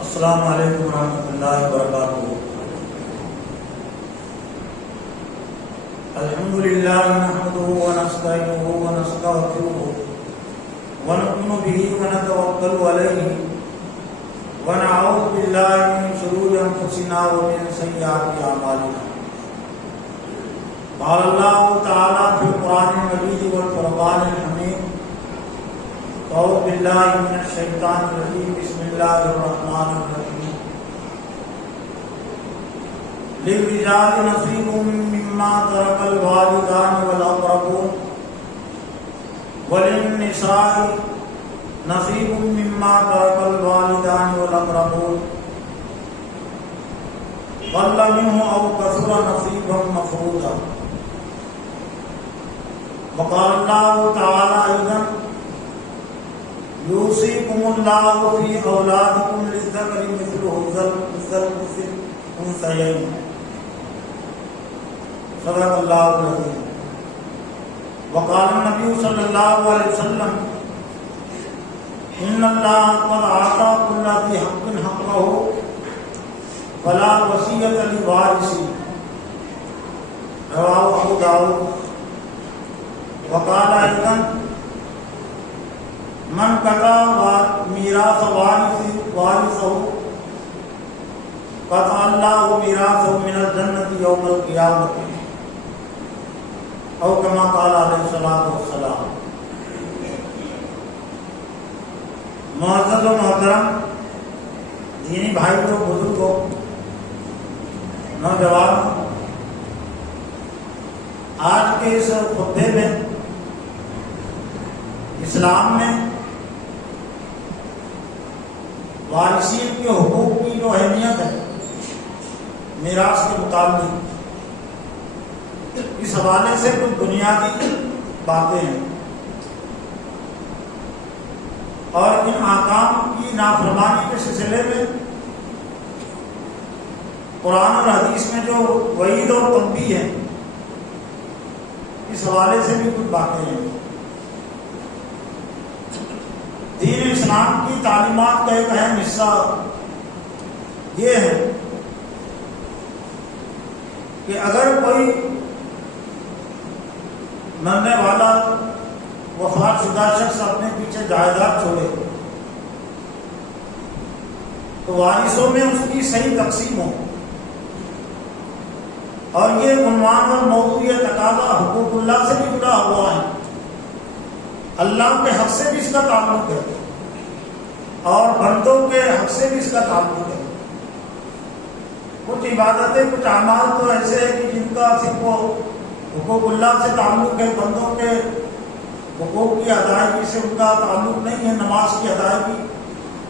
السلام علیکم ورحمۃ اللہ وبرکاتہ۔ الحمد للہ نحمده ونستعینه ونستغفره ونؤمن به ونتوکل علیہ ونعوذ باللہ من شرور انفسنا ومن سیئات اعمالنا۔ قال اللہ تعالی فی القرآن المجید والفرقان الحمید: اعوذ باللہ من الشیطان الرجیم، بسم اللہ الرحمن الرحیم۔ للرجال نصیب مما ترک الوالدان والاقربون وللنساء نصیب مما ترک الوالدان والاقربون قل منه او كثر نصیبا مفروضا۔ وقال اللہ تعالی ايضا: یوصیکم اللہ فی اولادکم للذکر مثل حظ الانثیین۔ صدق اللہ العظیم۔ وقال النبی صلی اللہ علیہ وسلم: ان اللہ قد اعطى كل ذی حق حقه فلا وصیۃ لوارث۔ رواه ابو داؤد۔ وقال ايضا: من قطع میراث وارثه قطع اللہ میراثه من الجنة یوم القیامة، او کما قال علیہ الصلوۃ والسلام۔ معزز و محترم دینی بھائیوں، بزرگوں، نوجوان، آج کے اس خطبے میں اسلام میں وارثین کے حقوق کی جو اہمیت ہے میراث کے متعلق، اس حوالے سے کچھ بنیادی باتیں ہیں، اور ان احکام کی نافرمانی کے سلسلے میں قرآن اور حدیث میں جو وعید اور تنبیہ ہے، اس حوالے سے بھی کچھ باتیں ہیں۔ دین اسلام کی تعلیمات کا ایک اہم حصہ یہ ہے کہ اگر کوئی مرنے والا وفات شدہ شخص اپنے پیچھے جائیداد چھوڑے تو وارثوں میں اس کی صحیح تقسیم ہو، اور یہ عنوان اور موضوع یہ تقاضا حقوق اللہ سے بھی جڑا ہوا ہے، اللہ کے حق سے بھی اس کا تعلق ہے اور بندوں کے حق سے بھی اس کا تعلق ہے۔ کچھ عبادتیں، کچھ اعمال تو ایسے ہیں کہ جن کا صرف حقوق اللہ سے تعلق ہے، بندوں کے حقوق کی ادائیگی سے ان کا تعلق نہیں ہے۔ نماز کی ادائیگی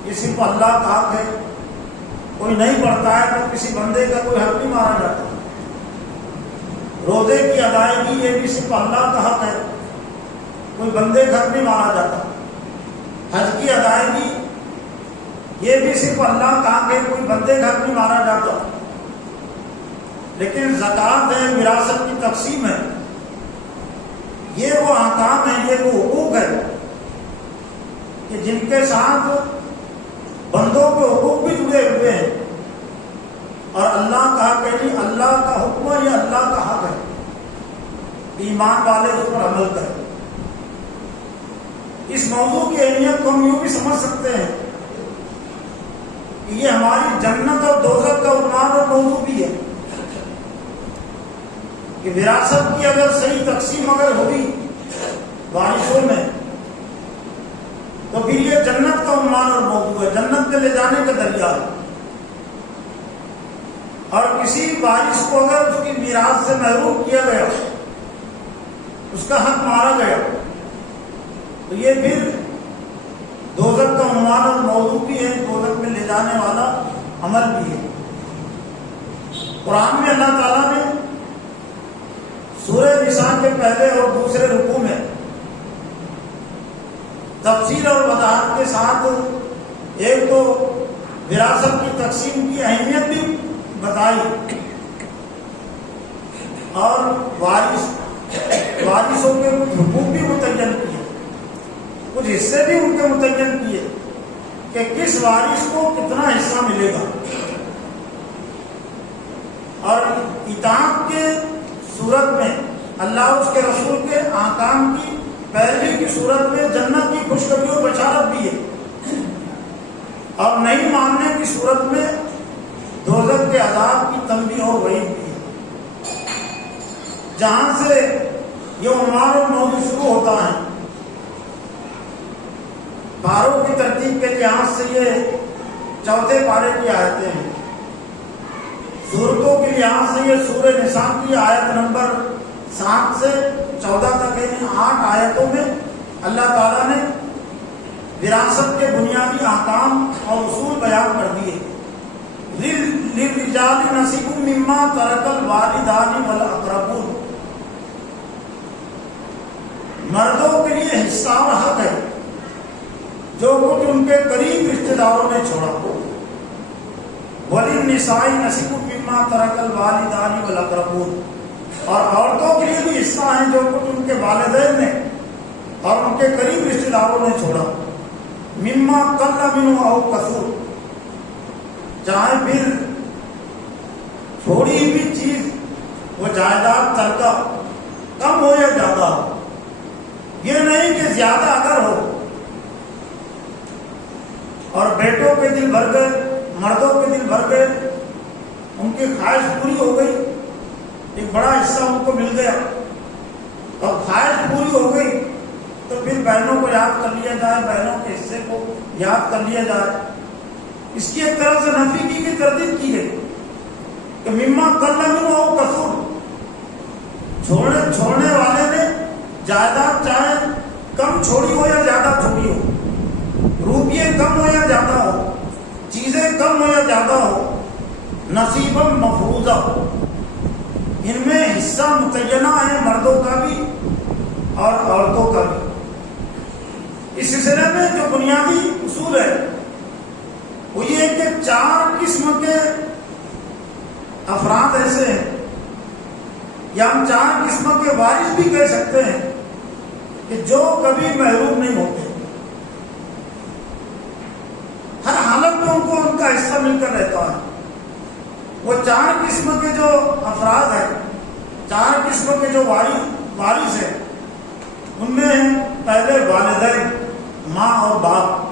یہ صرف اللہ کا حق ہے، کوئی نہیں پڑھتا ہے تو کسی بندے کا کوئی حق نہیں مارا جاتا۔ روزے کی ادائیگی یہ بھی صرف اللہ کا حق ہے، کوئی بندے کا حق نہیں مارا جاتا۔ حج کی ادائیگی یہ بھی صرف اللہ کا حق ہے، کوئی بندے کا حق نہیں مارا جاتا۔ لیکن زکوٰۃ ہے، وراثت کی تقسیم ہے، یہ وہ احکام ہیں، یہ وہ حقوق ہے کہ جن کے ساتھ بندوں کے حقوق بھی جڑے ہوئے ہیں، اور اللہ کا حق ہے نہیں، اللہ کا حکم ہے، یہ اللہ کا حق ہے، ایمان والے اس پر عمل کریں۔ اس موضوع کی اہمیت کو ہم یوں بھی سمجھ سکتے ہیں کہ یہ ہماری جنت اور دوزخ کا عنوان اور موضوع بھی ہے کہ وراثت کی اگر صحیح تقسیم اگر ہوئی وارثوں میں تو پھر یہ جنت کا عنوان اور موضوع ہے، جنت میں لے جانے کا ذریعہ ہے۔ اور کسی وارث کو اگر اس کی میراث سے محروم کیا گیا، اس کا حق مارا گیا، تو یہ پھر دوزخ کا عنوان اور موضوع بھی ہے، دوزخ میں لے جانے والا عمل بھی ہے۔ قرآن میں اللہ تعالیٰ نے سورہ نساء کے پہلے اور دوسرے رکوع میں تفصیل اور وضاحت کے ساتھ ایک تو وراثت کی تقسیم کی اہمیت بھی بتائی، اور وارثوں کے کچھ حقوق بھی متعین کیے، کچھ حصے بھی ان کے متعین کیے کہ کس وارث کو کتنا حصہ ملے گا، اور اطاعت کے صورت میں اللہ اس کے رسول کے احکام کی پیروی کی صورت میں جنت کی خوشخبری و بشارت بھی ہے، اور نہیں ماننے کی صورت میں دوزخ کے عذاب کی تنبیہ اور وعید بھی ہے۔ جہاں سے یہ عنوان اور موضوع شروع ہوتا ہے، پاروں کی ترتیب کے لحاظ سے یہ چوتھے پارے کی آیتیں ہیں، صورتوں کے لحاظ سے یہ سورہ نساء کی آیت نمبر 7 سے 14 تک، یعنی 8 آیتوں میں اللہ تعالیٰ نے وراثت کے بنیادی احکام اور اصول بیان کر دیے۔ للرجال نصیب مما ترک الوالدان والاقربون، مردوں کے لیے حصہ اور حق ہے جو کچھ ان کے قریب رشتہ داروں نے چھوڑا، وللنساء نصیب مما ترک الوالدان والاقربون، اور عورتوں کے لیے بھی حصہ ہیں جو کچھ ان کے والدین نے اور ان کے قریب رشتہ داروں نے چھوڑا، مما قل منہ او کثر، چاہے پھر تھوڑی بھی چیز وہ جائیداد ترکہ کم ہو یا زیادہ ہو، یہ نہیں کہ زیادہ اگر ہو۔ اور بیٹوں کے دل بھر گئے، مردوں کے دل بھر گئے، ان کی خواہش پوری ہو گئی، ایک بڑا حصہ ان کو مل گیا، اور خواہش پوری ہو گئی تو پھر بہنوں کو یاد کر لیا جائے، بہنوں کے حصے کو یاد کر لیا جائے۔ اس کی ایک طرح سے نفی کی تردید کی گئی کہ مما قل منہ او کثر، چھوڑنے والے نے جائیداد چاہے کم چھوڑی ہو یا زیادہ چھوڑی ہو، روپیے کم ہو یا زیادہ ہو، چیزیں کم ہو یا زیادہ ہو، نصیبا مفروضہ، ان میں حصہ متعینہ ہے مردوں کا بھی اور عورتوں کا بھی۔ اس سلسلے میں جو بنیادی اصول ہے وہ یہ کہ 4 قسم کے افراد ایسے ہیں، یا ہم 4 قسم کے وارث بھی کہہ سکتے ہیں کہ جو کبھی محروم نہیں ہوتے، ہر حالت میں ان کو ان کا حصہ مل کر رہتا ہے۔ وہ 4 قسم کے جو افراد ہیں، 4 قسم کے جو وارث ہیں، ان میں پہلے والدین، ماں اور باپ۔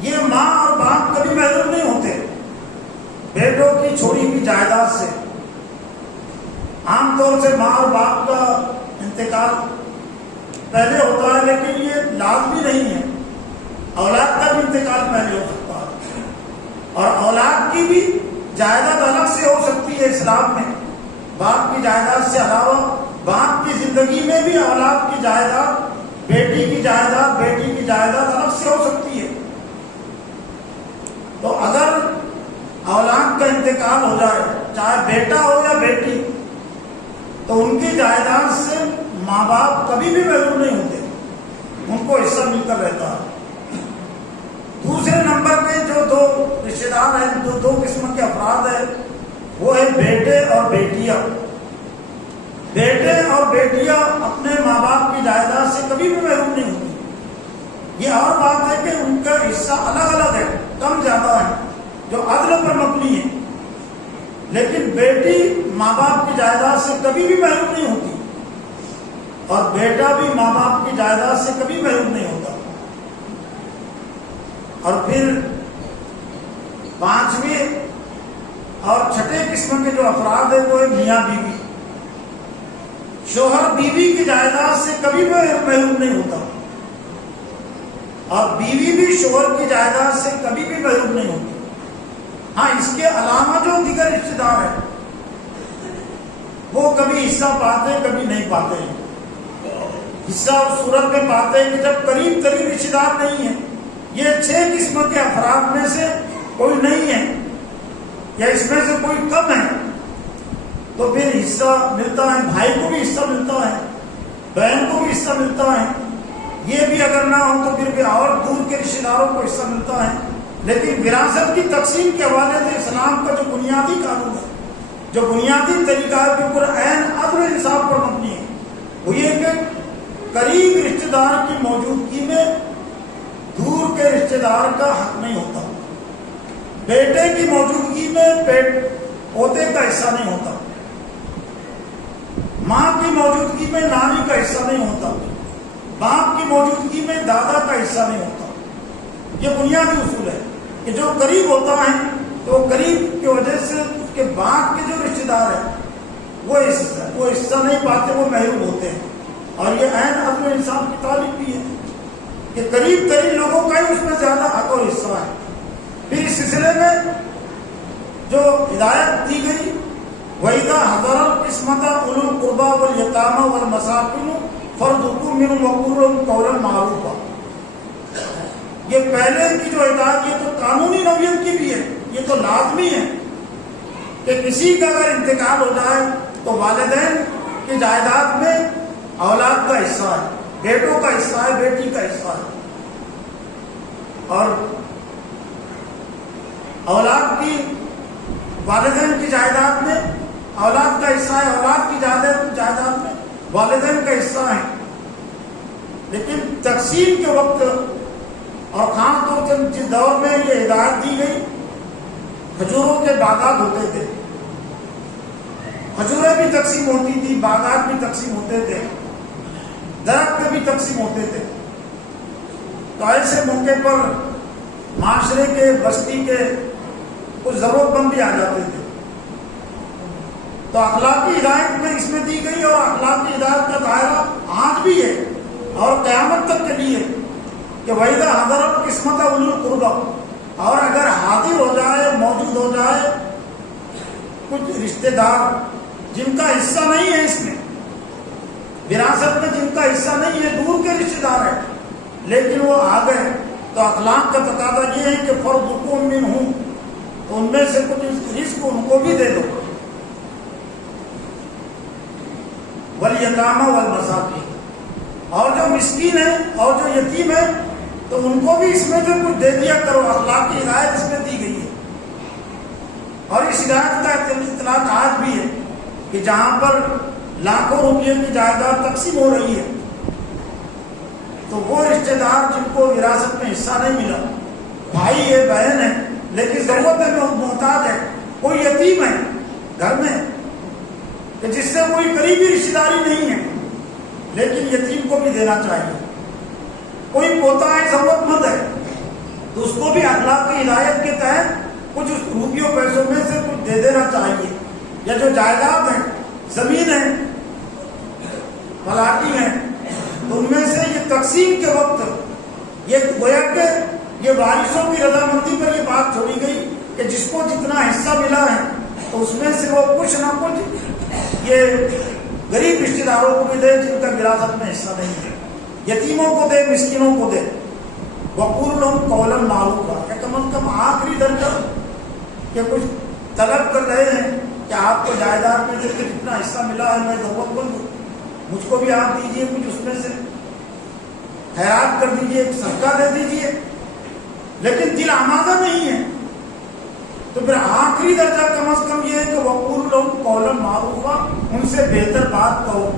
یہ ماں اور باپ کبھی محروم نہیں ہوتے بیٹوں کی چھوڑی ہوئی جائیداد سے۔ عام طور سے ماں اور باپ کا انتقال پہلے ہوتا ہے، لیکن یہ لازمی نہیں ہے، اولاد کا بھی انتقال پہلے ہو سکتا ہے، اور اولاد کی بھی جائیداد الگ سے ہو سکتی ہے اسلام میں۔ باپ کی جائیداد سے علاوہ باپ کی زندگی میں بھی اولاد کی جائیداد، بیٹی کی جائیداد، بیٹی کی جائیداد الگ سے ہو سکتی ہے۔ تو اگر اولاد کا انتقال ہو جائے، چاہے بیٹا ہو یا بیٹی، تو ان کی جائیداد سے ماں باپ کبھی بھی محروم نہیں ہوتے، ان کو حصہ مل کر رہتا ہے۔ دوسرے نمبر کے جو 2 رشتے دار ہیں، 2 قسم کے افراد ہیں، وہ ہے بیٹے اور بیٹیاں۔ بیٹے اور بیٹیاں اپنے ماں باپ کی جائیداد سے کبھی بھی محروم نہیں ہوتی۔ یہ اور بات ہے کہ ان کا حصہ الگ الگ ہے، کم زیادہ ہے، جو عدل پر مبنی ہے، لیکن بیٹی ماں باپ کی جائیداد سے کبھی بھی محروم نہیں ہوتی، اور بیٹا بھی ماں باپ کی جائیداد سے کبھی محروم نہیں ہوتا۔ اور پھر 5ویں اور 6ٹھے قسم کے جو افراد ہیں وہ ہے میاں بیوی۔ شوہر بیوی کی جائیداد سے کبھی بھی محروم نہیں ہوتا، اور بیوی بھی شوہر کی جائیداد سے کبھی بھی محروم نہیں ہوتی۔ ہاں، اس کے علاوہ جو دیگر رشتے دار ہیں وہ کبھی حصہ پاتے ہیں، کبھی نہیں پاتے ہیں۔ حصہ اس صورت میں پاتے ہیں کہ جب قریب رشتے دار نہیں ہیں، یہ 6 قسم کے افراد میں سے کوئی نہیں ہے، یا اس میں سے کوئی کم ہے، تو پھر حصہ ملتا ہے۔ بھائی کو بھی حصہ ملتا ہے، بہن کو بھی حصہ ملتا ہے، یہ بھی اگر نہ ہو تو پھر بھی اور دور کے رشتے داروں کو حصہ ملتا ہے۔ لیکن وراثت کی تقسیم کے حوالے سے اسلام کا جو بنیادی قانون ہے، جو بنیادی طریقہ ہے، بالکل عین عدل و انصاف پر مبنی ہے، وہ یہ کہ قریب رشتے دار کی موجودگی میں دور کے رشتے رشتے دار کا حق نہیں ہوتا، بیٹے کی موجودگی میں پوتے کا حصہ نہیں ہوتا، ماں کی موجودگی میں نانی کا حصہ نہیں ہوتا، باپ کی موجودگی میں دادا کا حصہ نہیں ہوتا۔ یہ بنیادی اصول ہے کہ جو قریب ہوتا ہے تو وہ قریب کی وجہ سے اس کے باپ کے جو رشتے دار ہیں وہ حصہ نہیں پاتے، وہ محروم ہوتے ہیں۔ اور یہ عین عدل و انصاف کی تعلیم بھی ہے کہ قریب ترین لوگوں کا ہی اس میں زیادہ حق اور حصہ ہے۔ پھر اس سلسلے میں جو ہدایت دی گئی وَإِذَا حَضَرَ الْقِسْمَةَ أُولُو الْقُرْبَىٰ وَالْيَتَامَىٰ وَالْمَسَاكِينُ فَارْزُقُوهُم مِّنْهُ وَقُولُوا لَهُمْ قَوْلًا مَّعْرُوفًا۔ یہ پہلے کی جو ہدایت یہ تو قانونی نوعیت کی بھی ہے، یہ تو لازمی ہے کہ کسی کا اگر انتقال ہو جائے تو والدین کی جائیداد میں اولاد کا حصہ ہے، بیٹوں کا حصہ ہے، بیٹی کا حصہ ہے، اور اولاد کی والدین کی جائیداد میں اولاد کا حصہ ہے، اولاد کی جائیداد میں والدین کا حصہ ہے۔ لیکن تقسیم کے وقت اور خاص طور سے جس دور میں یہ ہدایت دی گئی کھجوروں کے باغات ہوتے تھے، کھجوریں بھی تقسیم ہوتی تھی، باغات بھی تقسیم ہوتے تھے، درخت بھی تقسیم ہوتے تھے۔ تو ایسے موقع پر معاشرے کے بستی کے کچھ ضرورت مند بھی آ جاتے تھے، تو اخلاقی ہدایت میں اس میں دی گئی، اور اخلاقی ہدایت کا دائرہ آج بھی ہے اور قیامت تک کے لیے کہ وَإِذَا حَضَرَ الْقِسْمَةَ أُولُو الْقُرْبَىٰ، اور اگر حاضر ہو جائے، موجود ہو جائے کچھ رشتے دار جن کا حصہ نہیں ہے اس میں، وراثت میں جن کا حصہ نہیں ہے، دور کے رشتے دار ہیں لیکن وہ آ گئے، تو اخلاق کا تقاضا یہ ہے کہ فَارْزُقُوهُم مِّنْهُ، تو ان میں سے کچھ رزق ان کو بھی دے دو، وَالْيَتَامَىٰ وَالْمَسَاكِينَ، اور جو مسکین ہیں اور جو یتیم ہیں تو ان کو بھی اس میں سے کچھ دے دیا کرو۔ اخلاقی ہدایت اس میں دی گئی ہے، اور اس ہدایت کا اطلاق آج بھی ہے کہ جہاں پر لاکھوں روپے کی جائیداد تقسیم ہو رہی ہے تو وہ رشتے دار جن کو وراثت میں حصہ نہیں ملا، بھائی ہے، بہن ہے، لیکن ضرورت ہے، محتاج ہے، کوئی یتیم ہے گھر میں کہ جس سے کوئی قریبی رشتے داری نہیں ہے لیکن یتیم کو بھی دینا چاہیے، کوئی پوتا ہے ضرورت مند ہے تو اس کو بھی اخلاق کی ہدایت کے تحت کچھ روپیوں پیسوں میں سے کچھ دے دینا چاہیے، یا جو جائیداد ہے، زمین ہے، پلاٹی ہے، تو ان میں سے یہ تقسیم کے وقت یہ گویا کہ یہ وارثوں کی رضامندی پر یہ بات چھوڑی گئی کہ جس کو جتنا حصہ ملا ہے تو اس میں سے وہ کچھ نہ کچھ یہ غریب رشتے داروں کو بھی دے جن کا وراثت میں حصہ نہیں ہے، یتیموں کو دے، مسکینوں کو دے، وَقُولُوا لَهُمْ قَوْلًا مَّعْرُوفًا، کہ کم از کم آخری درجہ کہ کچھ طلب کر رہے ہیں کہ آپ کو جائیداد میں سے جتنا حصہ ملا ہے میں ضرورت مند ہوں، مجھ کو بھی آپ دیجئے کچھ اس میں سے، خیرات کر دیجئے، صدقہ دے دیجئے، لیکن دل آمادہ نہیں ہے تو پھر آخری درجہ کم از کم یہ ہے کہ وَقُولُوا لَهُمْ قَوْلًا مَّعْرُوفًا، ان سے بہتر بات کہو،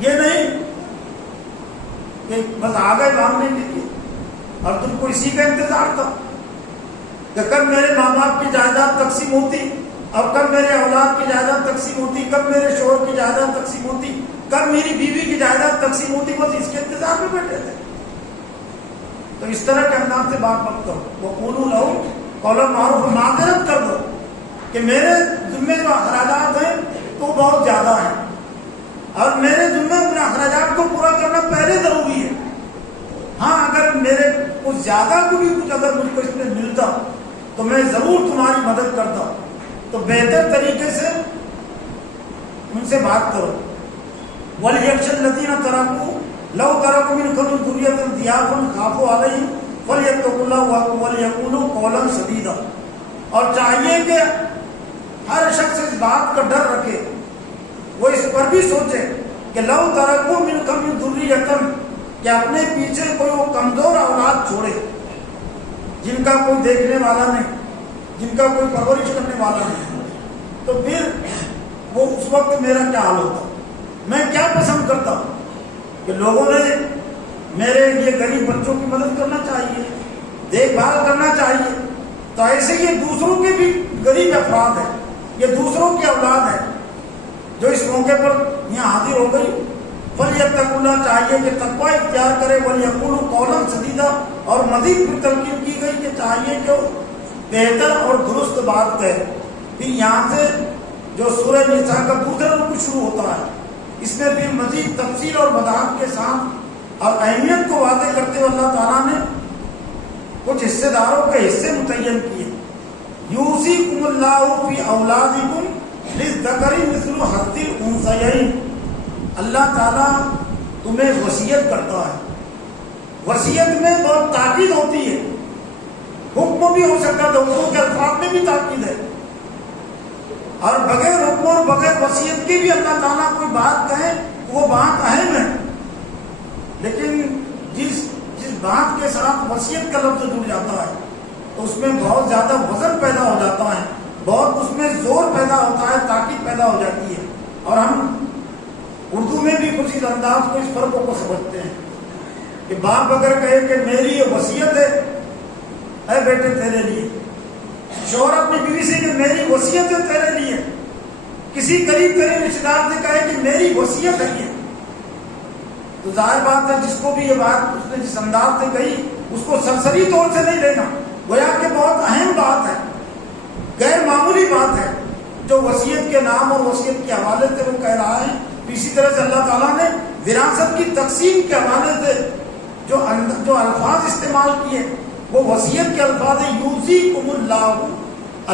یہ نہیں کہ بس آ گئے مانگنے کے لیے اور تم کو اسی کا انتظار تھا کہ کب میرے ماں باپ کی جائیداد تقسیم ہوتی، اب کب میرے اولاد کی جائیداد تقسیم ہوتی، کب میرے شوہر کی جائیداد تقسیم ہوتی، کب میری بیوی کی جائیداد تقسیم ہوتی، بس اس کے انتظار میں بیٹھے تھے۔ تو اس طرح کے انداز سے بات مت کرو، وَقُولُوا لَهُمْ قَوْلًا مَّعْرُوفًا، معذرت کر دو کہ میرے ذمے جو اخراجات ہیں تو بہت زیادہ ہیں اور میرے ذمے اپنے اخراجات کو پورا کرنا پہلے ضروری ہے، ہاں اگر میرے کچھ زیادہ کو بھی کچھ اگر مجھ کو اس میں ملتا تو میں ضرور تمہاری مدد کرتا، تو بہتر طریقے سے ان سے بات کرو۔ وَلْيَخْشَ الَّذِينَ تَرَكُوا لَوْ تَرَكُوا مِنْ خَلْفِهِمْ ذُرِّيَّةً ضِعَافًا خَافُوا عَلَيْهِمْ فَلْيَتَّقُوا اللَّهَ وَلْيَقُولُوا قَوْلًا سَدِيدًا، اور چاہیے کہ ہر شخص اس بات کا ڈر رکھے، وہ اس پر بھی سوچے کہ لَوْ تَرَكُوا مِنْ خَلْفِهِمْ ذُرِّيَّةً، کہ اپنے پیچھے کوئی وہ کمزور اولاد چھوڑے جن کا کوئی دیکھنے والا نہیں، جن کا کوئی پرورش کرنے والا نہیں، تو پھر وہ اس وقت میرا کیا حال ہوتا، میں کیا پسند کرتا کہ لوگوں نے میرے یہ غریب بچوں کی مدد کرنا چاہیے، دیکھ بھال کرنا چاہیے. تو ایسے یہ دوسروں کے بھی غریب افراد ہیں, یہ دوسروں کی اولاد ہے جو اس موقع پر یہاں حاضر ہو گئی. فَلْيَتَّقُوا اللَّهَ چاہیے کہ تقوی اختیار کرے. وَلْيَقُولُوا قَوْلًا سَدِيدًا اور مزید بھی تلقین کی گئی کہ چاہیے کہ بہتر اور درست بات کہے. پھر یہاں سے جو سورہ نساء کا دوسرا رکوع شروع ہوتا ہے, اس میں بھی مزید تفصیل اور وضاحت کے ساتھ اور اہمیت کو واضح کرتے ہوئے اللہ تعالیٰ نے کچھ حصے داروں کے حصے متعین کیے. یوصیکم اللہ فی اولادکم للذکر مثل حظ الانثیین. اللہ تعالیٰ تمہیں وصیت کرتا ہے. وصیت میں بہت تاکید ہوتی ہے, حکم بھی ہو سکتا ہے, حکم کے الفاظ میں بھی تاکید ہے, اور بغیر حکم اور بغیر وصیت کے بھی اللہ تعالیٰ کوئی بات کہے وہ بات اہم ہے. لیکن جس بات کے ساتھ وصیت کا لفظ جڑ جاتا ہے تو اس میں بہت زیادہ وزن پیدا ہو جاتا ہے, بہت اس میں زور پیدا ہوتا ہے, تاکید پیدا ہو جاتی ہے. اور ہم اردو میں بھی کچھ انداز کو اس فرق کو سمجھتے ہیں کہ باپ اگر کہے کہ میری یہ وصیت ہے اے بیٹے تیرے لیے, شوہر اپنی بیوی سے کہ میری وصیت ہے تیرے لیے, کسی قریب رشتے دار سے کہے کہ میری وصیت ہے یہ, تو ظاہر بات ہے جس کو بھی یہ بات اس نے جس انداز سے کہی اس کو سرسری طور سے نہیں لینا, گویا کہ بہت اہم بات ہے, غیر معمولی بات ہے جو وصیت کے نام اور وصیت کے حوالے سے وہ کہہ رہا ہے. اسی طرح سے اللہ تعالیٰ نے وراثت کی تقسیم کے حوالے سے جو الفاظ استعمال کیے وہ وصیت کے الفاظ ہیں. یوصیکم اللہ,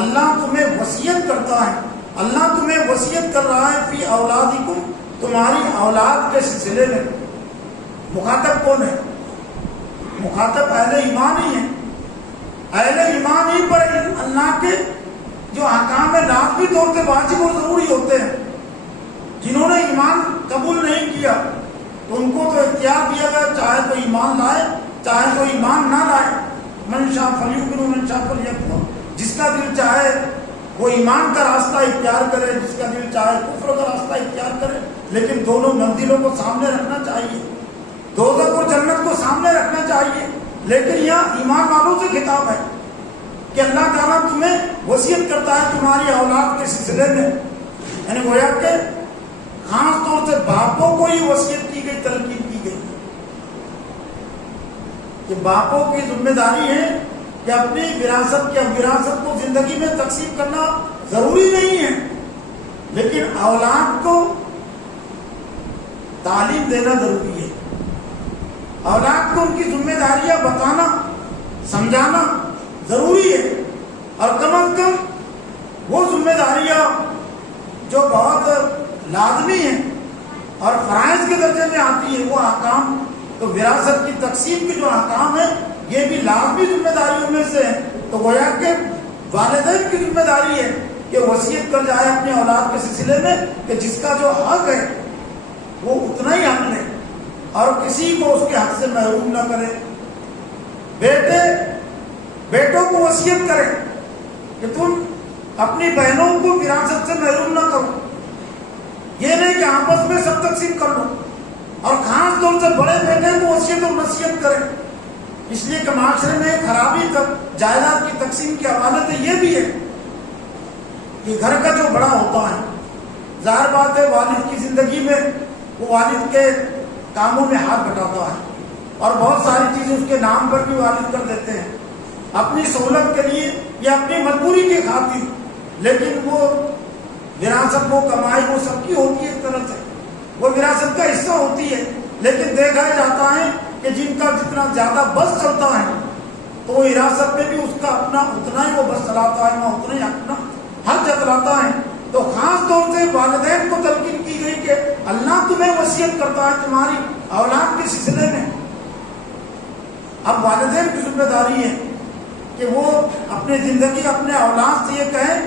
اللہ تمہیں وصیت کرتا ہے, اللہ تمہیں وصیت کر رہا ہے فی اولادکم, تمہاری اولاد کے سلسلے میں. مخاطب کون ہے؟ مخاطب اہل ایمان ہی ہے. اہل ایمان ہی پر اللہ کے جو احکام لازمی طور سے واجب اور ضروری ہوتے ہیں. جنہوں نے ایمان قبول نہیں کیا تو ان کو تو اختیار دیا گیا, چاہے تو ایمان لائے چاہے تو ایمان نہ لائے. من شاء فلیؤمن ومن شاء فلیکفر, جس کا دل چاہے وہ ایمان کا راستہ اختیار کرے, جس کا دل چاہے کفر کا راستہ اختیار کرے, لیکن دونوں منزلوں کو سامنے رکھنا چاہیے, دوزخ اور جنت کو سامنے رکھنا چاہیے. لیکن یہاں ایمان والوں سے خطاب ہے کہ اللہ تعالیٰ تمہیں وصیت کرتا ہے تمہاری اولاد کے سلسلے میں. یعنی گویا کہ خاص طور سے باپوں کو ہی وصیت کی گئی, تلقین کی گئی کہ باپوں کی ذمہ داری ہے کہ اپنی وراثت کو زندگی میں تقسیم کرنا ضروری نہیں ہے, لیکن اولاد کو تعلیم دینا ضروری ہے. اولاد کو ان کی ذمہ داریاں بتانا سمجھانا ضروری ہے, اور کم از کم وہ ذمہ داریاں جو بہت لازمی ہیں اور فرائض کے درجے میں آتی ہے, وہ احکام, تو وراثت کی تقسیم کے جو احکام ہیں یہ بھی لازمی ذمہ داریوں میں سے ہے. تو گویا کہ والدین کی ذمہ داری ہے کہ وصیت کر جائے اپنی اولاد کے سلسلے میں کہ جس کا جو حق ہے وہ اتنا ہی حق لے اور کسی کو اس کے حق سے محروم نہ کرے. بیٹوں کو وصیت کرے کہ تم اپنی بہنوں کو وراثت سے محروم نہ کرو, یہ نہیں کہ آپس میں سب تقسیم کر لو, اور خاص طور سے بڑے بیٹے کو وصیت اور نصیحت کریں. اس لیے کہ معاشرے میں خرابی جائیداد کی تقسیم کے حوالے سے یہ بھی ہے کہ گھر کا جو بڑا ہوتا ہے, ظاہر بات ہے والد کی زندگی میں وہ والد کے کاموں میں ہاتھ بٹاتا ہے اور بہت ساری چیزیں اس کے نام پر بھی والد کر دیتے ہیں اپنی سہولت کے لیے یا اپنی مجبوری کی خاطر, لیکن وہ وراثت, وہ کمائی وہ سب کی ہوتی ہے, ایک طرح سے وہ وراثت کا حصہ ہوتی ہے. لیکن دیکھا جاتا ہے کہ جن کا جتنا زیادہ بس چلتا ہے تو وہ وراثت میں بھی اس کا اپنا اتنا ہی وہ بس چلاتا ہے, وہ اتنا ہی اپنا حق جتلاتا ہے. تو خاص طور سے والدین کو تلقین کی گئی کہ اللہ تمہیں وصیت کرتا ہے تمہاری اولاد کے سلسلے میں. اب والدین کی ذمہ داری ہے کہ وہ اپنی زندگی اپنے اولاد سے یہ کہیں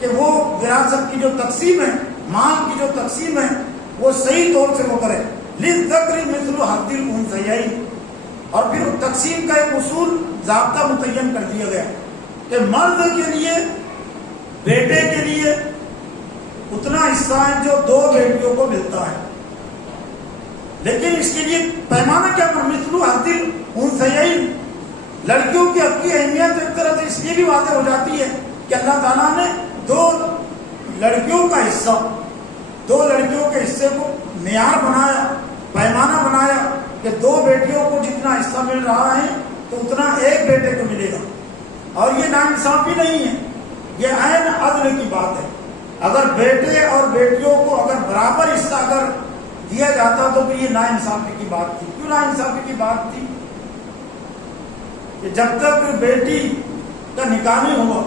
کہ وہ وراثت کی جو تقسیم ہے, مال کی جو تقسیم ہے, وہ صحیح طور سے وہ کرے. للذکر مثل حظ الانثیین, اور پھر تقسیم کا ایک اصول ضابطہ متعین کر دیا گیا کہ مرد کے لیے بیٹے کے لیے اتنا حصہ ہے جو 2 بیٹیوں کو ملتا ہے, لیکن اس کے لیے پیمانہ کیا پر مثل حظ الانثیین, لڑکیوں کی حق کی اہمیت ایک طرح سے اس لیے بھی واضح ہو جاتی ہے کہ اللہ تعالیٰ نے دو لڑکیوں کا حصہ، دو لڑکیوں کے حصے کو معیار بنایا، پیمانہ بنایا کہ دو بیٹیوں کو جتنا حصہ مل رہا ہے تو اتنا ایک بیٹے کو ملے گا. اور یہ ناانصافی نہیں ہے، یہ عین عدل کی بات ہے. اگر بیٹے اور بیٹیوں کو اگر برابر حصہ اگر دیا جاتا تو یہ ناانصافی کی بات تھی. کیوں ناانصافی کی بات تھی؟ کہ جب تک بیٹی کا نکاح نہیں ہوا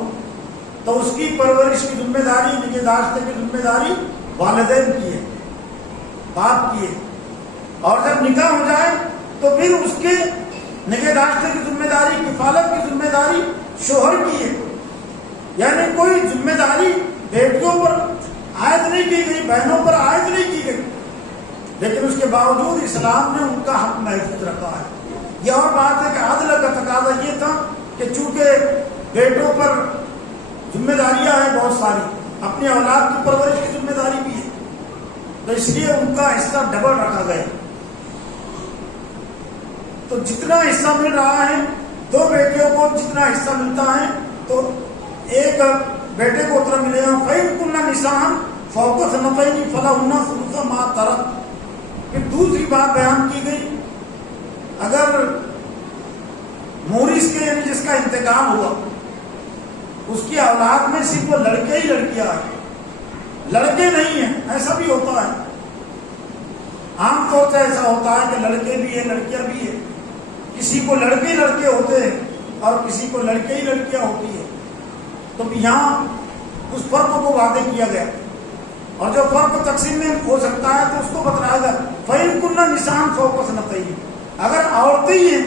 تو اس کی پرورش کی ذمہ داری، نگہداشت کی ذمہ داری والدین کی ہے، باپ کی ہے. اور جب نکاح ہو جائے تو پھر اس کے نگہداشت کی ذمہ داری، کفالت کی ذمہ داری شوہر کی ہے. یعنی کوئی ذمہ داری بیٹیوں پر عائد نہیں کی گئی، بہنوں پر عائد نہیں کی گئی، لیکن اس کے باوجود اسلام نے ان کا حق محفوظ رکھا ہے. یہ اور بات ہے کہ عدل کا تقاضا یہ تھا کہ چونکہ بیٹوں پر ذمہ داریاں ہیں بہت ساری، اپنی اولاد کی پرورش کی ذمہ داری بھی ہے، تو اس لیے ان کا حصہ ڈبل رکھا گیا. تو جتنا حصہ مل رہا ہے دو بیٹیوں کو جتنا حصہ ملتا ہے تو ایک بیٹے کو اتنا ملے گا. فَإِن كُنَّ نِسَاءً فَوْقَ اثْنَتَيْنِ فَلَهُنَّ ثُلُثُ مَا تَرَكَ. پھر دوسری بات بیان کی گئی، اگر مورث کے یعنی جس کا انتقال ہوا اس کی اولاد میں صرف وہ لڑکے ہی لڑکیاں ہیں، لڑکے نہیں ہیں، ایسا بھی ہوتا ہے. عام طور سے ایسا ہوتا ہے کہ لڑکے بھی ہیں لڑکیاں بھی ہیں، کسی کو لڑکے ہی لڑکے ہوتے ہیں اور کسی کو لڑکے ہی لڑکیاں ہوتی ہیں. تو یہاں اس فرق کو واضح کیا گیا، اور جو فرق تقسیم میں ہو سکتا ہے تو اس کو بتلایا گیا. فَإِن كُنَّ نِسَاءً فَوْقَ اثْنَتَيْنِ. اگر عورتیں ہی ہیں،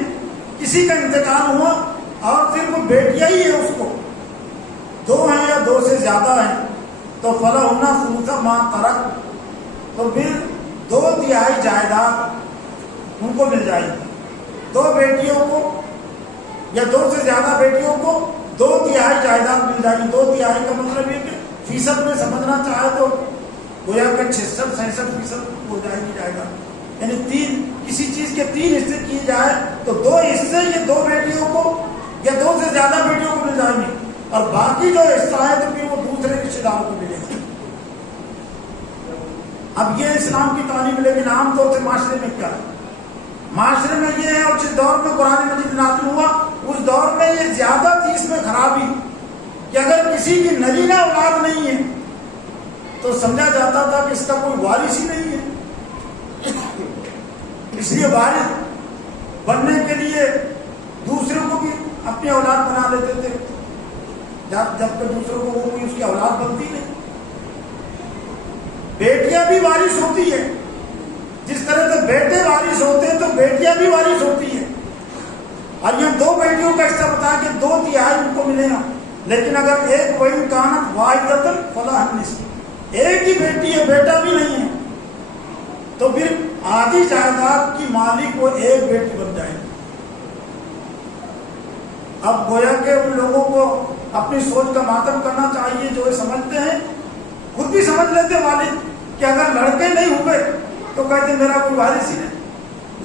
کسی کا انتقال ہوا اور صرف بیٹیاں ہی ہیں، اس کو دو ہیں یا دو سے زیادہ ہیں، تو فَلَهُنَّ ثُلُثُ مَا تَرَكَ. تو پھر 2/3 جائیداد ان کو مل جائے گی. دو بیٹیوں کو یا دو سے زیادہ بیٹیوں کو 2/3 جائیداد مل جائے گی. 2/3 کا مطلب یہ کہ فیصد میں سمجھنا چاہے تو گویا کہ 66-67% ہو جائے گی جائیداد. یعنی کسی چیز کے 3 حصے کیے جائے تو 2 حصے یہ 2 بیٹیوں کو یا 2 سے زیادہ بیٹیوں کو مل جائیں گے، اور باقی جو حصہ ہے تو پھر وہ دوسرے رشتے داروں کو ملے گا. اب یہ اسلام کی تعلیم ہے، لیکن عام طور سے معاشرے میں کیا ہے؟ معاشرے میں یہ ہے، اور جس دور میں قرآن مجید نازل ہوا اس دور میں یہ زیادہ تھی اس میں خرابی کہ اگر کسی کی نرینہ اولاد نہیں ہے تو سمجھا جاتا تھا کہ اس کا کوئی وارث ہی نہیں ہے. اس لیے وارث بننے کے لیے دوسروں کو بھی اپنی اولاد بنا لیتے تھے، جب کہ دوسروں کو وہ کوئی اس کی اولاد بنتی نہیں. بیٹیاں بھی وارث ہوتی ہے، جس طرح سے بیٹے وارث ہوتے ہیں تو بیٹیاں بھی وارث ہوتی ہیں. اور یہ 2 بیٹیوں کا حصہ بتا کہ 2/3 ان کو ملے گا. لیکن اگر ایک وَإِن كَانَتْ وَاحِدَةً فَلَهَا النِّصْفُ، ایک ہی بیٹی ہے بیٹا بھی نہیں ہے، تو پھر آدھی جائیداد کی مالک وہ ایک بیٹی بن جائے گی. اب گویا کہ ان لوگوں کو اپنی سوچ کا ماتم کرنا چاہیے جو یہ سمجھتے ہیں، خود بھی سمجھ لیتے والد کہ اگر لڑکے نہیں ہوئے تو کہتے میرا کوئی وارث ہی نہیں.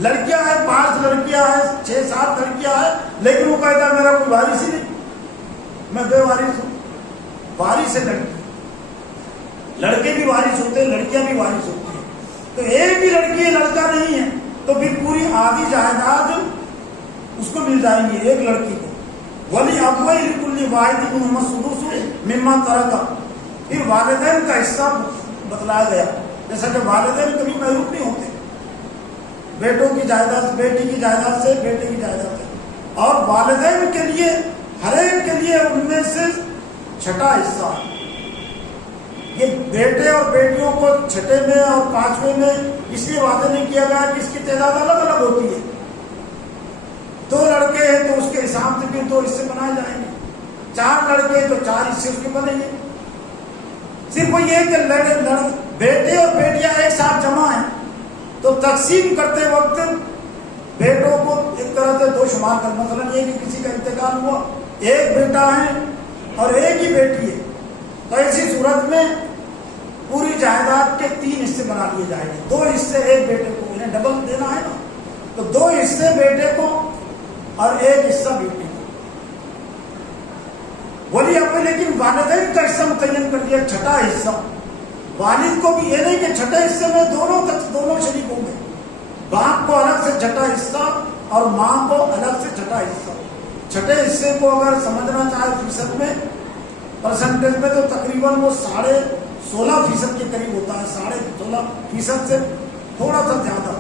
لڑکیاں ہیں 5 لڑکیاں ہیں 6-7 لڑکیاں ہیں، لیکن وہ کہتا ہے میرا کوئی وارث ہی نہیں، میں بے وارث ہوں. وارث ہے لڑکی، لڑکے بھی وارث ہوتے ہیں لڑکیاں بھی وارث ہوتی ہیں. تو ایک ہی لڑکی ہے لڑکا نہیں ہے تو پھر پوری آدھی جائیداد اس کو مل جائیں گی ایک لڑکی کو. ولی ابوئی لکل واحد منہما السدس مما ترک. پھر والدین کا حصہ بتلایا گیا، جیسا کہ والدین کبھی محروم نہیں ہوتے بیٹوں کی جائیداد، بیٹی کی جائیداد سے، بیٹے کی جائیداد سے. اور والدین کے لیے ہر ایک کے لیے ان میں سے 6واں حصہ. یہ بیٹے اور بیٹیوں کو 6 میں اور 5 میں اس لیے واضح نہیں کیا گیا کہ اس کی تعداد الگ الگ ہوتی ہے. 2 لڑکے ہیں تو اس کے حساب سے پھر 2 حصے بنائے جائیں گے، 4 لڑکے ہیں تو 4 حصے اس کے بنیں گے. صرف وہ یہ کہ بیٹے اور بیٹیاں ایک ساتھ جمع ہیں تو تقسیم کرتے وقت بیٹوں کو ایک طرح سے 2 شمار کر، مثلا یہ کہ کسی کا انتقال ہوا، ایک بیٹا ہے اور ایک ہی بیٹی ہے، تو ایسی صورت میں پوری جائیداد کے 3 حصے بنا لیے جائیں گے. 2 حصے ایک بیٹے کو، انہیں ڈبل دینا ہے نا، تو 2 حصے بیٹے کو اور ایک حصہ بیٹی کو. ولی اب لیکن والدین کا حصہ متعین کر دیا چھٹا حصہ. والد کو بھی یہ نہیں کہ چھٹے حصے میں دونوں شریک ہوں گے. باپ کو الگ سے چھٹا حصہ اور ماں کو الگ سے چھٹا حصہ. چھٹے حصے کو اگر سمجھنا چاہے فیصد میں پرسنٹیج میں تو تقریباً وہ 16.5% کے قریب ہوتا ہے. 16.5% سے تھوڑا سا زیادہ,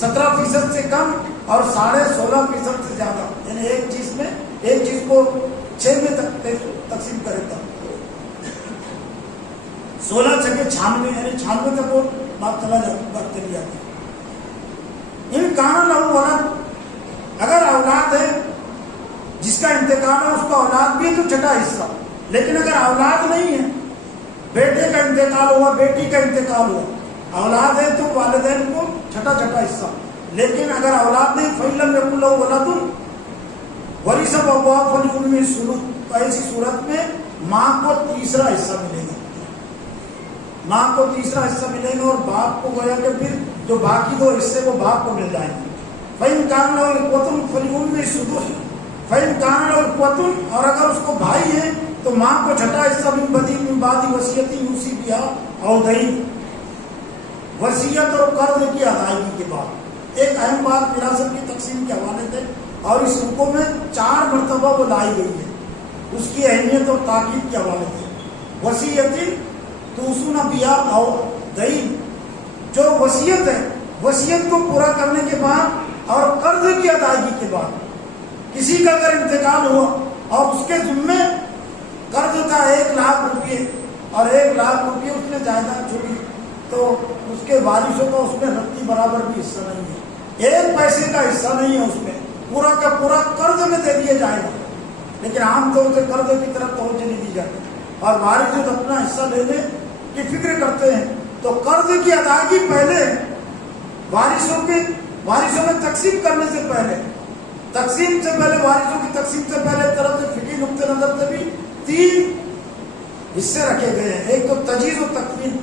17% سے کم اور 16.5% سے زیادہ. یعنی ایک چیز کو 6 میں تقسیم کرے گا. 16 6 96 یعنی 96 تک وہ بات چلی جاتی ہے. ان کان لہو ولد, اگر اولاد ہے جس کا انتقال ہے اس کا اولاد بھی ہے تو چھٹا حصہ. لیکن اگر اولاد نہیں ہے, بیٹے کا انتقال ہوا, بیٹی کا انتقال ہوا, اولاد ہے تو والدین کو چھٹا حصہ. لیکن اگر اولاد نہیں فَإِن لَمْ يَكُن لَهُ وَلَدٌ وَرِثَ أَبَوَاهُ فَلِأُمِّهِ الثُّلُثُ, تو ایسی صورت میں ماں کو تیسرا حصہ ملے گا. ماں کو تیسرا حصہ ملے گا اور باپ کو گویا کہ پھر جو باقی 2 حصے وہ باپ کو مل جائیں گے. فَإِن كَانَ لَهُ إِخْوَةٌ فَلِأُمِّهِ السُّدُسُ فَإِن كَانَ لَهُ إِخْوَةٌ, اور اگر اس کو بھائی ہے تو ماں کو چھٹا حصہ من بعد وصیت یوصی بها أو دین, وصیت اور قرض کی ادائیگی کے بعد. ایک اہم بات وراثت کی تقسیم کے حوالے سے, اور اس رکوع میں 4 مرتبہ وہ لائی گئی ہے, اس کی اہمیت اور تاکید کے حوالے سے. وصیت توصون بها أو دین, جو وصیت ہے, وصیت کو پورا کرنے کے بعد اور قرض کی ادائیگی کے بعد. کسی کا اگر انتقال ہوا اور اس کے ذمے قرض تھا 1 لاکھ روپئے اور 1 لاکھ روپئے اس نے جائیداد چھوڑی, تو اس کے وارثوں کا اس میں رتی برابر بھی حصہ نہیں ہے. 1 پیسے کا حصہ نہیں ہے اس میں, پورا کا پورا قرض میں دے دیا جائے گا. لیکن عام طور سے قرض کی طرف توجہ نہیں دی جاتی اور وارث جو اپنا حصہ لینے کی فکر کرتے ہیں تو قرض کی ادائیگی پہلے وارثوں میں تقسیم کرنے سے پہلے, وارثوں کی تقسیم سے پہلے طرف سے فقہی نقطہ نظر سے بھی 3 حصے رکھے گئے ہیں. ایک تو تجہیز و تکفین,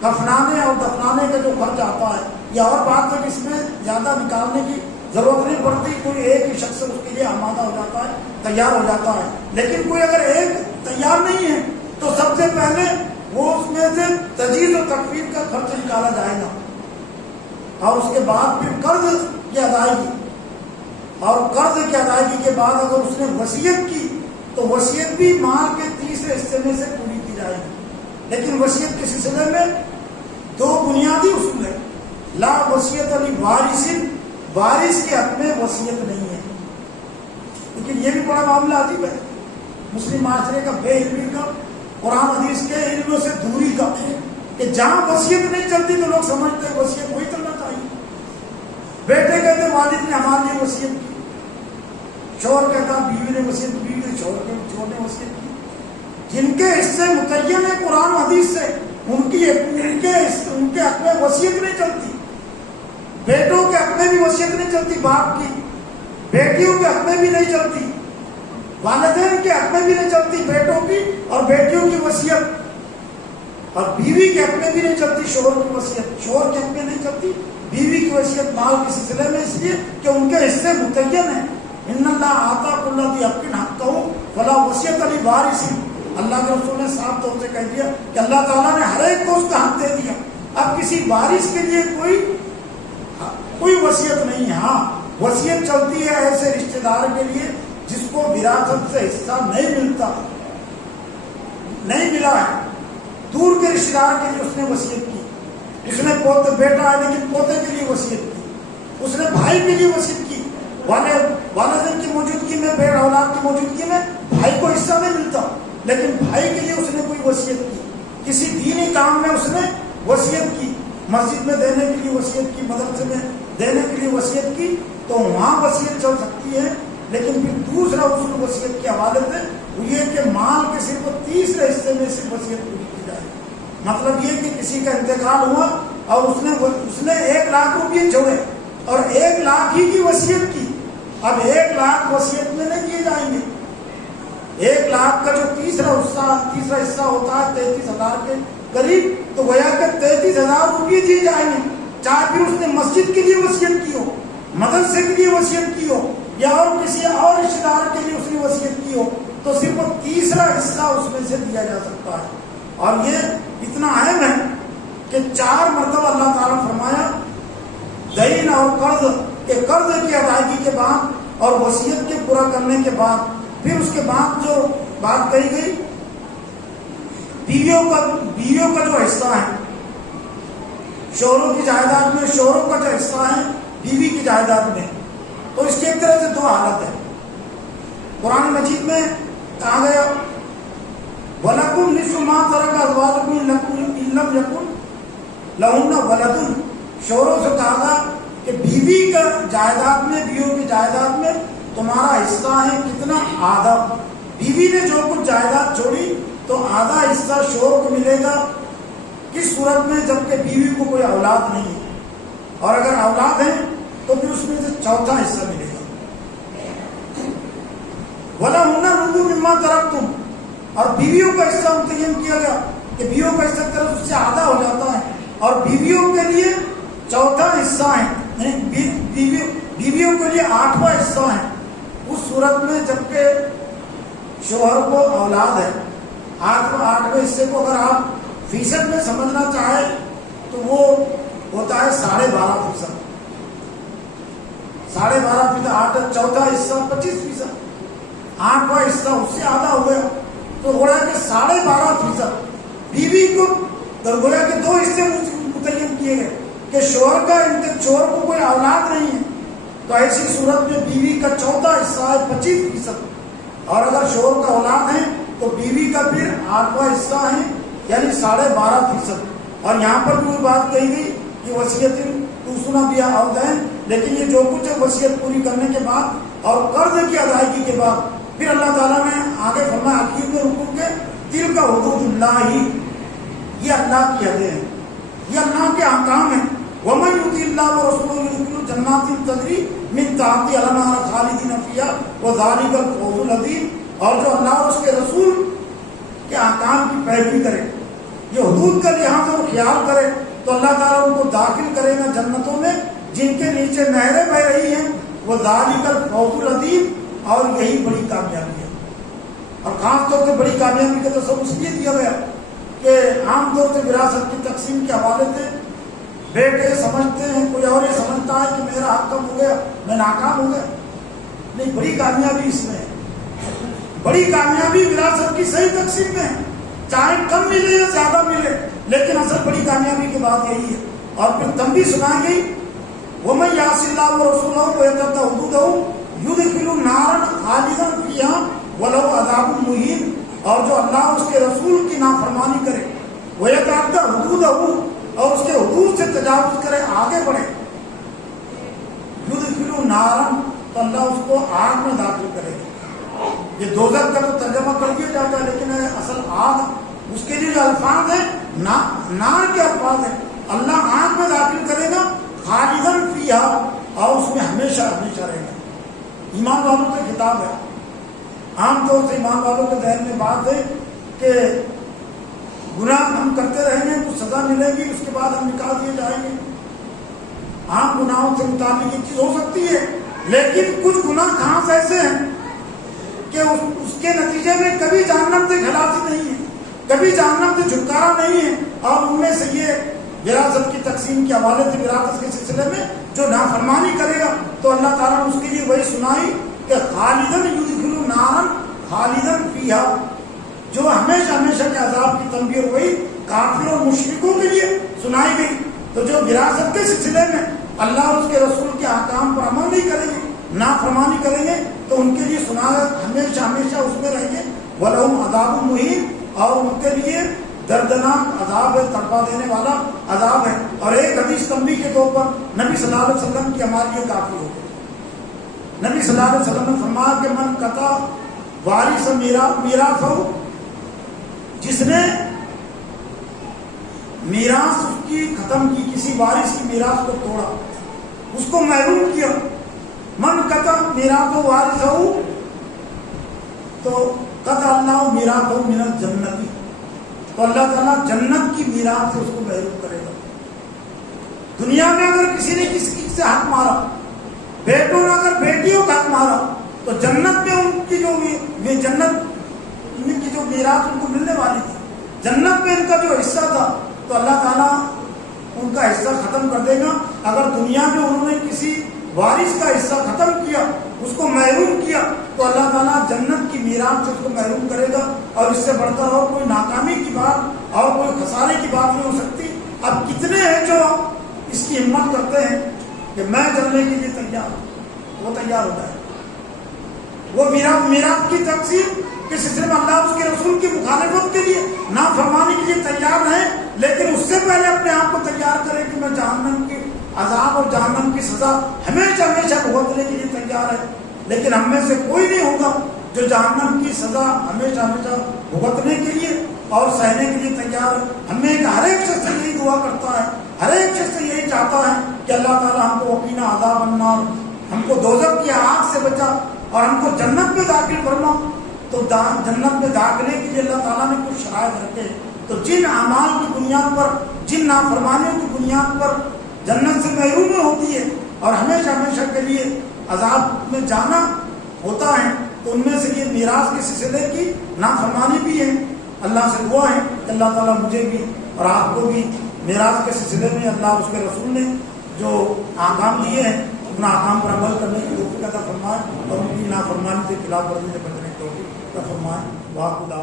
کفنانے اور دفنانے کا جو خرچ آتا ہے, یہ اور بات ہے کہ اس میں زیادہ نکالنے کی ضرورت نہیں پڑتی. کوئی ایک ہی شخص اس کے لیے آمادہ ہو جاتا ہے, تیار ہو جاتا ہے. لیکن کوئی اگر ایک تیار نہیں ہے تو سب سے پہلے وہ اس میں سے تجہیز و تکفین کا خرچ نکالا جائے گا اور اس کے بعد پھر قرض کی ادائیگی, اور قرض کی ادائیگی کے بعد اگر اس نے وصیت کی تو وصیت بھی مال کے تیسرے حصے میں سے پوری کی جائے گی. لیکن وصیت کے سلسلے میں 2 بنیادی اصول ہیں. لا وصیت لوارث, وارث کے حق میں وصیت نہیں ہے. لیکن یہ بھی بڑا معاملہ عجیب ہے مسلم معاشرے کا, بے علمی کا, قرآن حدیث کے علموں سے دوری کا, کہ جہاں وصیت نہیں چلتی تو لوگ سمجھتے ہیں وصیت وہی چلنا چاہیے. بیٹے کہتے والد نے ہمارے لیے وصیت کی, شوہر کہتا بیوی نے وصیت کی, بیوی نے شوہر نے وصیت کی. جن کے حصے متعین ہے قرآن حدیث سے ان کے حق میں وصیت نہیں چلتی. بیٹوں کے حق میں بھی وصیت نہیں چلتی باپ کی, بیٹیوں کے حق میں بھی نہیں چلتی, والدین کے حق میں بھی نہیں چلتی بیٹوں کی اور بیٹیوں کی وصیت, اور بیوی کے حق میں بھی نہیں چلتی شوہر کی وصیت, شوہر کے حق میں نہیں چلتی بیوی کی وصیت مال کے سلسلے میں, اس لیے کہ ان کے حصے متعین ہیں. ان اللہ آتا کل ذی حق حقہ فلا وصیت لوارث, اللہ کے رسول نے صاف طور سے کہہ دیا کہ اللہ تعالیٰ نے ہر ایک کو اس کا حق دے دیا. اب کسی وارث کے لیے کوئی وصیت نہیں ہے. ہاں وصیت چلتی ہے ایسے رشتہ دار کے لیے جس کو وراثت سے حصہ نہیں ملا ہے, دور کے رشتہ دار کے لیے اس نے وصیت کی. اس نے بیٹا ہے لیکن پوتے کے لیے وصیت کی, اس نے بھائی کے لیے وصیت کی. والدین کی موجودگی میں, بے اولاد کی موجودگی میں بھائی کو حصہ نہیں ملتا, لیکن بھائی کے لیے اس نے کوئی وصیت کی. کسی دینی کام میں اس نے وصیت کی, مسجد میں دینے کے لیے وصیت کی, مدرسے میں دینے کے لیے وصیت کی, تو وہاں وصیت چل سکتی ہے. لیکن پھر دوسرا اصول وصیت کے حوالے سے وہ یہ کہ مال کے صرف تیسرے حصے میں سے وصیت پوری کی جائے. مطلب یہ کہ کسی کا انتقال ہوا اور اس نے 1 لاکھ روپئے چھوڑے اور 1 لاکھ ہی کی وصیت کی. اب 1 لاکھ وصیت میں نہیں دیے جائیں گے. 1 لاکھ کا جو تیسرا حصہ ہوتا ہے 33,000 کے قریب, تو گویا کہ 33,000 روپئے دیے جائیں گے. چاہے پھر اس نے مسجد کے لیے وصیت کی ہو, مدرسے کے لیے وصیت کی ہو, یا اور کسی اور رشتے دار کے لیے اس نے وصیت کی ہو تو صرف تیسرا حصہ اس میں سے دیا جا سکتا ہے. اور یہ اتنا اہم ہے کہ 4 مرتبہ اللہ تعالیٰ فرمایا دین اور قرض کے قرض کی ادائیگی کے بعد اور وصیت کے پورا کرنے کے بعد پھر اس کے بعد جو بات کہی گئی بیویوں کا جو حصہ ہے شوہروں کی جائیداد میں، شوہروں کا جو حصہ ہے بیوی کی جائیداد میں، تو اس کے ایک طرح سے 2 حالت ہے. قرآن مجید میں کہا گیا وَلَكُمْ نِصْفُ مَا تَرَكَ أَزْوَاجُكُمْ إِن لَّمْ يَكُن لَّهُنَّ وَلَدٌ. شوہروں سے کہا گا کہ بیوی کا جائیداد میں، بیویوں کی جائیداد میں تمہارا حصہ ہے کتنا؟ آدھا. بیوی نے جو کچھ جائیداد چھوڑی تو آدھا حصہ شوہر کو ملے گا. کس صورت میں؟ جبکہ بیوی کو کوئی اولاد نہیں ہے، اور اگر اولاد ہے تو پھر اس میں سے چوتھا حصہ ملے گا. وَلَهُنَّ الرُّبُعُ مِمَّا تَرَكْتُمْ. اور بیویوں کا حصہ متعین کیا گیا کہ بیویوں کا حصہ طرف اس سے آدھا ہو جاتا ہے، اور بیویوں کے لیے چوتھا حصہ ہے، بیویوں کے لیے 8واں حصہ ہے اس صورت میں جبکہ شوہر کو اولاد ہے. 8ویں حصے کو اگر آپ فیصد میں سمجھنا چاہیں تو وہ ہوتا ہے 12.5%. 12.5%، 8 چوتھا حصہ 25%، 8واں حصہ اس سے آدھا ہو گیا تو ہو رہا ہے کہ 12.5%. بیوی کو گویا کے 2 حصے متعین کیے گئے کہ شوہر کو کوئی اولاد نہیں ہے تو ایسی صورت میں بیوی کا چوتھا حصہ ہے 25%، اور اگر شوہر کا اولاد ہے تو بیوی کا پھر 8واں حصہ ہے یعنی 12.5%. اور یہاں پر بھی بات کہی گئی کہ وصیت توصون بہا او دین، لیکن یہ جو کچھ ہے وصیت پوری کرنے کے بعد اور قرض کی ادائیگی کے بعد پھر اللہ تعالیٰ نے آگے فرمایا آخر میں رکو کے دل کا حدود اللہ ہی، یہ اللہ کی حدیں ہیں، یہ اللہ کے احکام ہیں. وَمَن يُطِعِ اللَّهَ وَرَسُولَهُ يُدْخِلْهُ جَنَّاتٍ تَجْرِي مِن تَحْتِهَا الْأَنْهَارُ خَالِدِينَ فِيهَا وَذَلِكَ الْفَوْزُ الْعَظِيمُ. اور جو اللہ اور اس کے رسول کے احکام کی پیروی کرے، یہ حدود کا لحاظ اور خیال کرے تو اللہ تعالیٰ ان کو داخل کرے گا جنتوں میں جن کے نیچے نہریں بہ رہی ہیں. وَذَلِكَ الْفَوْزُ الْعَظِيمُ. اور یہی بڑی کامیابی ہے. اور خاص طور سے بڑی کامیابی کا تصور اس لیے دیا گیا کہ عام طور سے وراثت کی تقسیم کے حوالے سے بیٹے سمجھتے ہیں، کوئی اور یہ سمجھتا ہے کہ میرا حق کم ہو گیا، میں ناکام ہو گیا. نہیں، بڑی کامیابی اس میں ہے. بڑی کامیابی وراثت کی صحیح تقسیم میں ہے، چاہے کم ملے یا زیادہ ملے، لیکن اصل بڑی کامیابی کی بات یہی ہے. اور پھر تنبیہ سنائی گئی وَمَن يَعْصِ اللَّهَ وَرَسُولَهُ وَيَتَعَدَّ حُدُودَهُ يُدْخِلْهُ نَارًا خَالِدًا فِيهَا وَلَهُ عَذَابٌ مُهِينٌ. اور جو اللہ اور اس کے رسول کی نافرمانی کرے وَيَتَعَدَّ حُدُودَهُ اور اس کے حدود سے تجاوز کرے، آگے بڑھے، يُدْخِلْهُ نَارًا تو اللہ اس کو آگ میں داخل کرے گا. یہ دوزخ کا تو ترجمہ کر دیا جاتا ہے لیکن اصل آگ، اس کے لیے جو الفاظ ہیں نار کے الفاظ ہیں. اللہ آگ میں داخل کرے گا خالداً فیہا، اور اس میں ہمیشہ ہمیشہ رہے گا. ایمان والوں سے خطاب ہے. عام طور سے ایمان والوں کے ذہن میں بات ہے کہ گناہ ہم کرتے رہیں گے، کچھ سزا ملے گی، اس کے بعد ہم نکال دیے جائیں گے. عام گناہوں سے متعلق یہ چیز ہو سکتی ہے، لیکن کچھ گناہ خاص ایسے ہیں کہ اس کے نتیجے میں کبھی جہنم سے خلاصی نہیں ہے، کبھی جہنم سے چھٹکارا نہیں ہے. اور ان میں سے یہ وراثت کی تقسیم کے حوالے سے وراثت کے سلسلے میں جو نافرمانی کرے گا تو اللہ تعالیٰ نے اس کے لیے وہی سنائی کہ خالداً یدخلوا نارا خالداً فیہا، جو ہمیشہ ہمیشہ کے عذاب کی تنبیہ وہی کافر اور مشرکوں کے لیے سنائی گئی. تو جو وراثت کے سلسلے میں اللہ اور اس کے رسول کے احکام پر عمل نہیں کریں گے، نافرمانی کریں گے، تو ان کے لیے سنایا ہمیشہ ہمیشہ اس میں رہیں گے. وَلَهُمْ عَذَابٌ مُهِينٌ، اور ان کے لیے دردناک عذاب ہے، تڑپا دینے والا عذاب ہے. اور ایک حدیث تنبیہ کے طور پر نبی صلی اللہ علیہ وسلم کی ہمارے لیے کافی ہو گئی. نبی صلی اللہ علیہ وسلم نے فرمایا کہ من قطع وارث میراث ہو، جس نے میراث کی ختم کی، کسی وارث کی میراث کو توڑا، اس کو محروم کیا. من قطع میراث ہو وارث ہو تو قطع اللہ میراث ہو من الجنتی، تو اللہ تعالیٰ جنت کی میراث سے اس کو محروم کرے گا. دنیا میں اگر کسی نے کسی سے حق مارا، بیٹوں نے اگر بیٹیوں کا حق مارا تو جنت میں ان کی جو جنت ان کی جو میراث ان کو ملنے والی تھی، جنت میں ان کا جو حصہ تھا، تو اللہ تعالیٰ ان کا حصہ ختم کر دے گا۔ اگر دنیا میں انہوں نے کسی وارث کا حصہ ختم کیا، اس کو محروم کیا، تو اللہ تعالیٰ جنت کی میراث سے اس کو محروم کرے گا، اور اس سے بڑھ کر اور کوئی ناکامی کی بات اور کوئی خسارے کی بات نہیں ہو سکتی۔ اب کتنے ہیں جو اس کی ہمت کرتے ہیں کہ میں جلنے کے لیے تیار ہوں، وہ تیار ہوتا ہے، وہ میراث کی تقسیم کے سلسلے میں اللہ اس کے رسول کی مخالفت کے لیے، نافرمانی کے لیے تیار رہے، لیکن اس سے پہلے اپنے آپ کو تیار کرے کہ میں جہنم کی عذاب اور جہنم کی سزا ہمیشہ ہمیشہ بھگتنے کے لیے تیار ہے۔ لیکن ہم میں سے کوئی نہیں ہوگا جو جہنم کی سزا ہمیشہ ہمیشہ بھگتنے کے لیے اور سہنے کے لیے تیار ہے۔ ہمیں ہر ایک شخص یہی دعا کرتا ہے، ہر ایک شخص یہی چاہتا ہے کہ اللہ تعالیٰ ہم کو وقینا عذاب النار، ہم کو دوزخ کی آگ سے بچا اور ہم کو جنت میں داخل فرما۔ تو جنت میں داخلے کے لیے اللہ تعالیٰ نے کچھ شرائط رکھے، تو جن اعمال کی بنیاد پر، جن نافرمانیوں کی بنیاد پر جنت سے محروم ہوتی ہے اور ہمیشہ ہمیشہ کے لیے عذاب میں جانا ہوتا ہے، تو ان میں سے یہ میراث کے سلسلے کی نافرمانی بھی ہے۔ اللہ سے دعا ہے کہ اللہ تعالیٰ مجھے بھی اور آپ کو بھی میراث کے سلسلے میں اللہ اس کے رسول نے جو احکام دیے ہیں ان احکام پر عمل کرنے کی توفیق عطا فرمائے، اور ان کی نافرمانی سے خلاف ورزی سے بچنے کی توفیق عطا فرمائے۔ واہ خدا